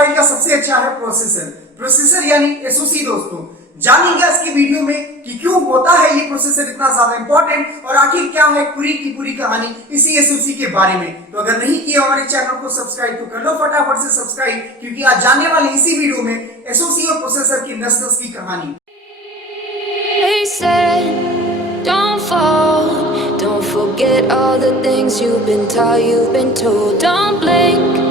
Mobile का सबसे अच्छा है प्रोसेसर यानी एसओसी। दोस्तों जानेंगे आज की वीडियो में कि क्यों होता है ये प्रोसेसर इतना ज्यादा इंपॉर्टेंट और आखिर क्या है पूरी की पूरी कहानी इसी एसओसी के बारे में। तो अगर नहीं किया हमारे चैनल को सब्सक्राइब तो कर लो फटाफट से सब्सक्राइब, क्योंकि आज जानने वाले इसी वीडियो में एसओसी और प्रोसेसर की नस की कहानी। They said, don't fall, don't forget all the things you've been taught, you've been told, don't blink.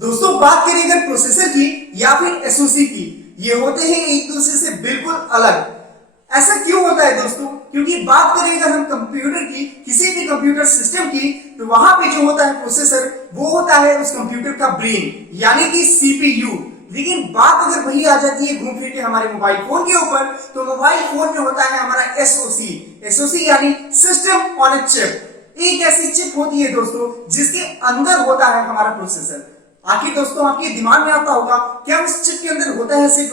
दोस्तों बात करें अगर प्रोसेसर की या फिर एसओसी की, ये होते हैं एक दूसरे से बिल्कुल अलग। ऐसा क्यों होता है दोस्तों? क्योंकि बात करें अगर हम कंप्यूटर की, किसी भी कंप्यूटर सिस्टम की, तो वहां पे जो होता है प्रोसेसर, वो होता है उस कंप्यूटर का ब्रेन यानी कि सीपीयू। लेकिन बात अगर वही आ जाती है घूम फिर के हमारे मोबाइल फोन के ऊपर, तो मोबाइल फोन में होता है हमारा एसओसी यानी सिस्टम ऑन अ चिप। एक ऐसी चिप होती है दोस्तों जिसके अंदर होता है हमारा प्रोसेसर। आखिर दोस्तों आपके दिमाग में आता होगा क्या उस चिप के अंदर होता है सिर्फ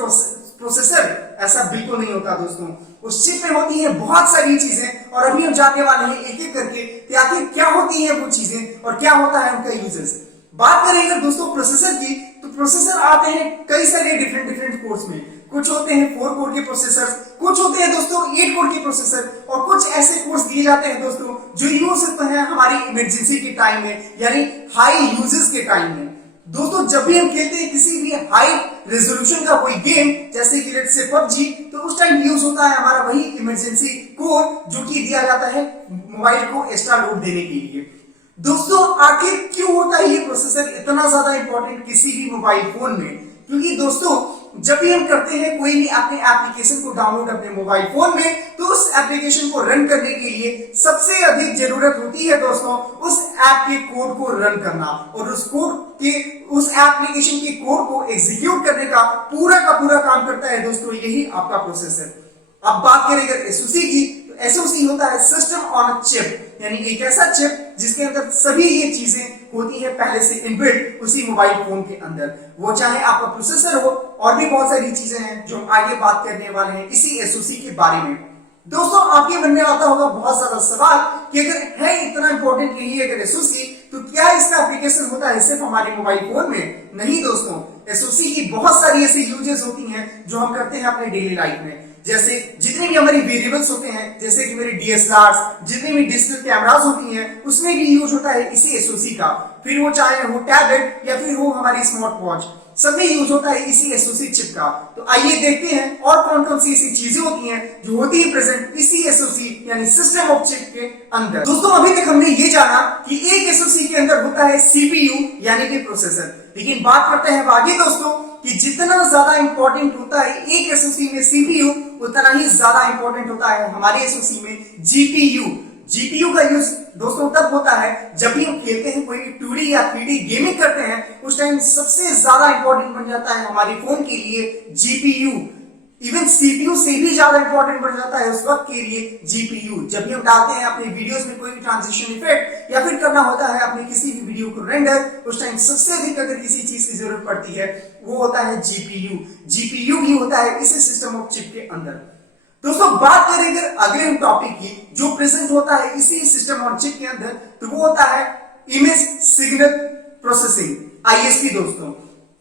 प्रोसेसर? ऐसा बिल्कुल नहीं होता दोस्तों। उस चिप में होती है बहुत सारी चीजें और अभी हम जानने वाले हैं एक एक करके कि आखिर क्या होती है वो चीजें और क्या होता है उनका यूजेस। बात करें अगर दोस्तों प्रोसेसर की, तो प्रोसेसर आते हैं कई सारे डिफरेंट कोर्स में। कुछ होते हैं 4 कोर के प्रोसेसर, कुछ होते हैं दोस्तों 8 कोर के प्रोसेसर, और कुछ ऐसे कोर्स दिए जाते हैं दोस्तों जो यूज होते हैं हमारी इमरजेंसी के टाइम में यानी हाई यूजेस के टाइम में। दोस्तों जब भी हम खेलते हैं किसी भी हाई रेजोल्यूशन का कोई गेम जैसे कि लेट्स से पबजी, तो उस टाइम यूज होता है हमारा वही इमरजेंसी कोर जो कि दिया जाता है मोबाइल को एक्स्ट्रा लोड देने के लिए। दोस्तों आखिर क्यों होता है ये प्रोसेसर इतना ज्यादा इंपॉर्टेंट किसी भी मोबाइल फोन में? क्योंकि दोस्तों जब भी हम करते हैं कोई भी अपने एप्लीकेशन को डाउनलोड अपने मोबाइल फोन में, तो उस एप्लीकेशन को रन करने के लिए सबसे अधिक जरूरत होती है दोस्तों उस ऐप के कोड को रन करना, और उस एप्लीकेशन के कोड को एग्जीक्यूट करने का पूरा काम करता है दोस्तों यही आपका प्रोसेसर। अब बात करें अगर एसओसी की, तो एसओसी होता है सिस्टम ऑन अ चिप, यानी एक ऐसा चिप जिसके अंदर सभी ये चीजें होती है पहले से इनबिल्ट उसी मोबाइल फोन के अंदर। वो चाहे आपका प्रोसेसर हो और भी बहुत सारी चीजें हैं जो हम आगे बात करने वाले हैं इसी एसओसी के बारे में। दोस्तों आपके मन में आता होगा बहुत ज्यादा सवाल कि अगर है इतना इंपॉर्टेंट यही अगर एसओसी, तो क्या इसका एप्लीकेशन होता है सिर्फ हमारे मोबाइल फोन में? नहीं दोस्तों, एसओसी की बहुत सारी ऐसी यूजेस होती हैं जो हम करते हैं अपने डेली लाइफ में। जैसे जितने भी हमारी वेरिएबल्स होते हैं, जैसे कि मेरे डीएसएलआर, जितने भी डिजिटल कैमरास होती हैं, उसमें भी यूज होता है इसी एसओसी का। फिर वो चाहे हो टैबलेट या फिर हो हमारी स्मार्ट वॉच, सब में यूज होता है इसी एसओसी चिप का। तो आइए देखते हैं और कौन कौन सी ऐसी चीजें होती हैं जो होती है प्रेजेंट इसी एसओसी यानी सिस्टम ऑफ चिप के अंदर। दोस्तों अभी तक हमने ये जाना कि एक एसओसी के अंदर होता है सीपीयू यानी कि प्रोसेसर, लेकिन बात करते हैं आगे दोस्तों कि जितना ज्यादा इंपॉर्टेंट होता है एक एसओसी में सीपीयू, उतना ही ज्यादा इंपॉर्टेंट होता है हमारे एसओसी में जीपीयू का यूज दोस्तों तब होता है जब भी हम खेलते हैं कोई 2D या 3D गेमिंग करते हैं, उस टाइम सबसे ज्यादा इंपॉर्टेंट बन जाता है हमारे फोन के लिए जीपीयू। इवन सीपीयू से भी ज्यादा इंपॉर्टेंट बन जाता है उस वक्त के लिए जीपीयू। जब भी हम डालते हैं अपने वीडियोस में कोई भी ट्रांजिशन इफेक्ट या फिर करना होता है अपने किसी भी वीडियो को रेंडर, उस टाइम सबसे अधिक अगर किसी चीज की जरूरत पड़ती है वो होता है जीपीयू भी होता है इसी सिस्टम ऑफ चिप के अंदर। दोस्तों बात करें अगर अगले हम टॉपिक की जो प्रेजेंट होता है इसी सिस्टम ऑन चिप के अंदर, तो वो होता है इमेज सिग्नल प्रोसेसिंग आईएसपी। दोस्तों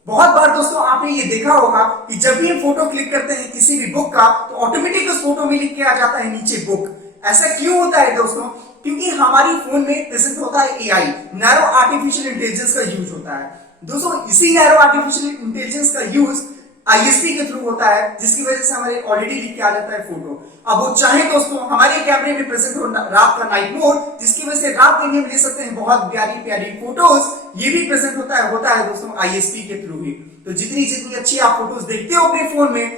बहुत बार दोस्तों आपने ये देखा होगा कि जब भी हम फोटो क्लिक करते हैं किसी भी बुक का, तो ऑटोमेटिक उस फोटो में लिख के आ जाता है नीचे बुक। ऐसा क्यों होता है दोस्तों? क्योंकि हमारी फोन में प्रेजेंट होता है एआई, नैरो आर्टिफिशियल इंटेलिजेंस का यूज होता है। दोस्तों इसी नैरो आर्टिफिशियल इंटेलिजेंस का यूज आईएसपी के थ्रू होता है, जिसकी वजह से हमारे ऑलरेडी लिख के आ जाता है फोटो। अब वो चाहे दोस्तों हमारे कैमरे में प्रेजेंट हो रात का नाइट मोड, जिसकी वजह से रात में भी हम ले सकते हैं बहुत प्यारी फोटोज, ये भी प्रेजेंट होता है दोस्तों आईएसपी के थ्रू ही। तो जितनी अच्छी आप फोटोज देखते हो अपने फोन में,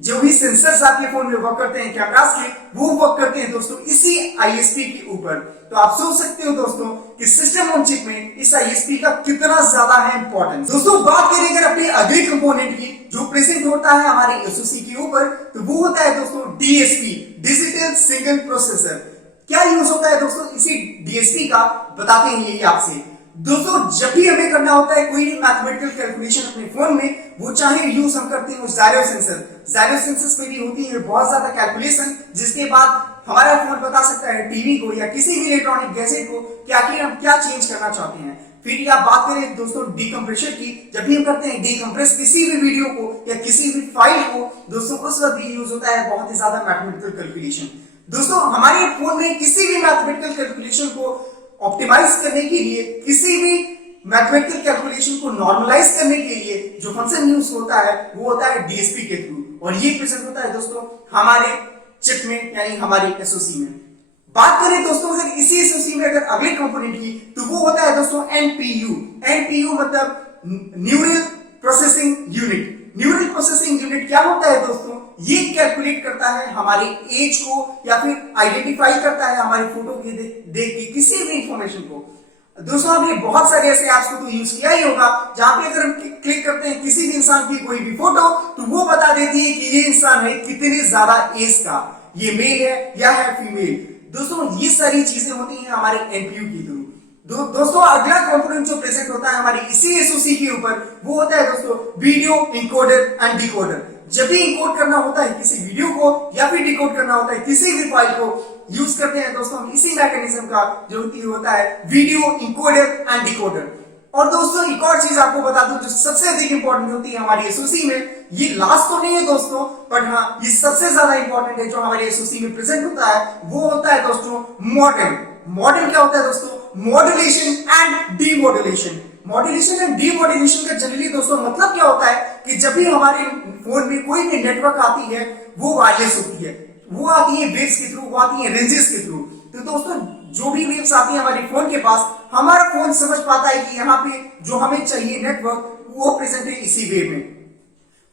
जो भी सेंसर्स आपके फोन में वर्क करते हैं कैमरास के, वो वर्क करते हैं दोस्तों इसी आईएसपी के ऊपर। तो आप सोच सकते हो दोस्तों कि सिस्टम ऑन चिप में इस आईएसपी का कितना ज्यादा है इंपॉर्टेंस। दोस्तों बात करें अगर अपने अगले कंपोनेंट की जो प्रेजेंट होता है हमारे एसओसी के ऊपर, तो वो होता है दोस्तों डीएसपी, डिजिटल सिग्नल प्रोसेसर। क्या यूज होता है दोस्तों इसी डीएसपी का, बताते हैं यही आपसे। दोस्तों जब भी हमें करना होता है कोई मैथमेटिकल कैलकुलेशन अपने फोन में, वो चाहे यूज हम करते हैं जायरो सेंसर में भी होती है बहुत ज्यादा कैलकुलेशन, जिसके बाद हमारा फोन बता सकता है टीवी को या किसी भी इलेक्ट्रॉनिक गैजेट को कि आखिर हम क्या चेंज करना चाहते हैं। फिर या बात करें दोस्तों डीकम्प्रेशन की, जब भी हम करते हैं डीकम्प्रेस किसी भी वीडियो को या किसी भी फाइल को, दोस्तों उस वक्त भी यूज होता है बहुत ही ज्यादा मैथमेटिकल कैलकुलेशन। दोस्तों हमारे फोन में किसी भी मैथमेटिकल कैलकुलेशन को ऑप्टिमाइज करने के लिए, किसी भी मैथमेटिकल कैलकुलेशन को नॉर्मलाइज करने के लिए जो फंक्शन यूज होता है वो होता है डीएसपी के थ्रू, और ये प्रेजेंट होता है दोस्तों हमारे चिप में यानी हमारे एसओसी में। बात करें दोस्तों अगर इसी एसओसी में अगर अगले कंपोनेंट की, तो वो होता है दोस्तों एनपीयू। एनपीयू मतलब neural processing unit. Neural processing unit क्या होता है दोस्तों, ये कैलकुलेट करता है हमारे एज को या फिर आइडेंटिफाई करता है हमारी फोटो के देख के किसी भी इंफॉर्मेशन को। दोस्तों आपने बहुत सारे ऐसे ऐप्स को तो यूज किया ही होगा जहां पे अगर हम क्लिक करते हैं किसी भी इंसान की कोई भी फोटो, तो वो बता देती है कि ये इंसान है कितनी ज्यादा एज का, ये मेल है या है फीमेल। दोस्तों ये सारी चीजें होती हैं हमारे एनपीयू के थ्रू। दोस्तों अगला कंपोनेंट जो प्रेजेंट होता है हमारी इसी एसओसी के ऊपर, वो होता है दोस्तों वीडियो इनकोडर एंड डिकोडर। जब भी इनकोड करना होता है किसी वीडियो को या फिर डिकोड करना होता है किसी भी फाइल को, यूज करते हैं दोस्तों हम इसी मैकेनिज्म का जो होता है वीडियो इनकोडर एंड डिकोडर। और दोस्तों एक और चीज आपको बता दूं जो सबसे अधिक इंपॉर्टेंट होती है हमारी एसओसी में, ये लास्ट तो नहीं है दोस्तों, बट हाँ ये सबसे ज्यादा इंपॉर्टेंट है जो हमारे एसओसी में प्रेजेंट होता है, वो होता है दोस्तों मॉडर्न। मॉडर्न क्या होता है दोस्तों, modulation and demodulation. Modulation and demodulation का जनरली दोस्तों मतलब क्या होता है कि जब भी हमारे फोन में कोई भी नेटवर्क आती है वो वायरलेस होती है, वो आती है वेव्स के थ्रू, वो आती है रेंजेस के थ्रू। तो दोस्तों जो भी वेव्स आती है हमारे फोन के पास, हमारा फोन समझ पाता है कि यहाँ पे जो हमें चाहिए नेटवर्क वो प्रेजेंट है इसी वेव में।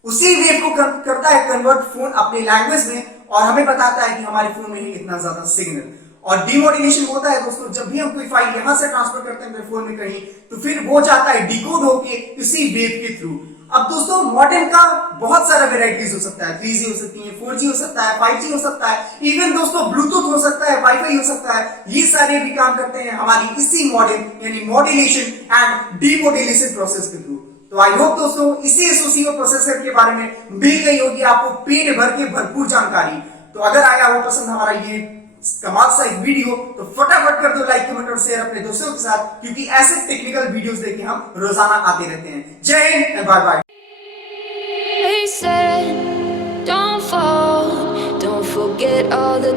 उसी वेव को करता है कन्वर्ट फोन अपने लैंग्वेज में और हमें बताता है कि हमारे फोन में है इतना ज्यादा सिग्नल। और डीमॉड्यूलेशन होता है दोस्तों जब भी हम कोई फाइल यहां से ट्रांसफर करते हैं फोन में कहीं, तो फिर वो जाता है डिकोड होके इसी वेव के थ्रू। अब दोस्तों मॉडेम का बहुत सारा वेराइटीज हो सकता है, 3G हो सकती है, 4G हो सकता है, 5G हो सकता है, इवन दोस्तों ब्लूटूथ हो सकता है, वाईफाई हो सकता है। ये सारे भी काम करते हैं हमारी इसी मॉडेम यानी मॉड्यूलेशन एंड डीमॉड्यूलेशन प्रोसेस के थ्रू। तो आई होप दोस्तों इसी एसओसी प्रोसेसर के बारे में मिल गई होगी आपको पेट भर के भरपूर जानकारी। तो अगर आया हो पसंद हमारा ये कमाल सा एक वीडियो, तो फटाफट कर दो लाइक, कमेंट और शेयर अपने दोस्तों के साथ, क्योंकि ऐसे टेक्निकल वीडियोस लेके हम रोजाना आते रहते हैं। जय हिंद, bye bye. They said, don't fall, don't forget all the